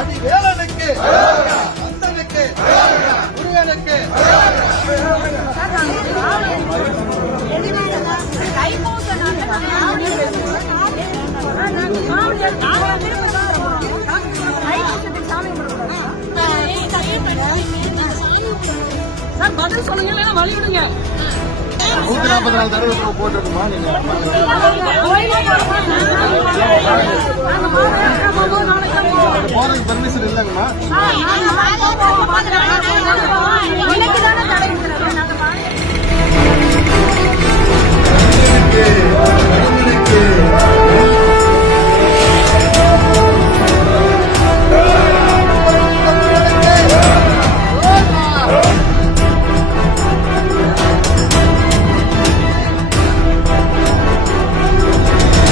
வேலனுக்கு அந்தனுக்கு முருகனுக்கு. சார் பதில் சொல்லுங்க இல்லைன்னா வழி விடுங்க நூத்தி நாற்பத்தி நாலு தடவை போட்டிருக்குமா? நீங்க போறதுக்கு பர்மிஷன் இல்லைங்கம்மா.